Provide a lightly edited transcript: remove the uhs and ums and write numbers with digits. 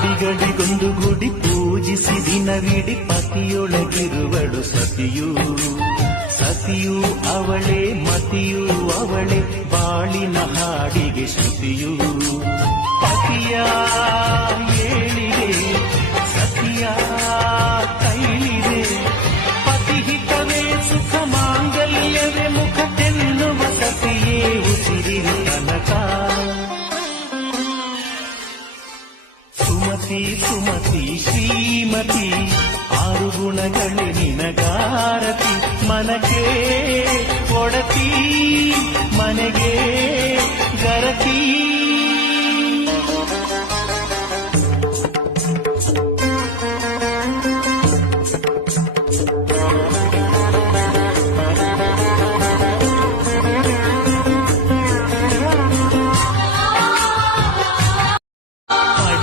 ಅಡಿಗಳಿಗೊಂದು ಗುಡಿ ಪೂಜಿಸಿ ದಿನವಿಡಿ ಪತಿಯೊಳಗಿರುವಳು ಸತಿಯು. ಸತಿಯು ಅವಳೇ ಮತಿಯು ಅವಳೇ ಬಾಳಿನ ಹಾಡಿಗೆ ಶ್ರುತಿಯು. ಪತಿಯ ಏಳಿಗೆ ಸತಿಯ ಕೈಲಿದೆ. ಪತಿಹಿತವೇ ಸುಖ ಮಾಂಗಲ್ಯವೇ ಮುಖ ತೆನ್ನುವ ಸತಿಯೇ ಉಸಿರಿನ ತನಕ. ಸುಮತಿ ಸುಮತಿ ಶ್ರೀಮತಿ ಆರು ಗುಣಗಳೇ ನಿನಗಾರತಿ. ಮನಕ್ಕೆ ಒಡತಿ ಮನೆಗೆ ಗರತಿ.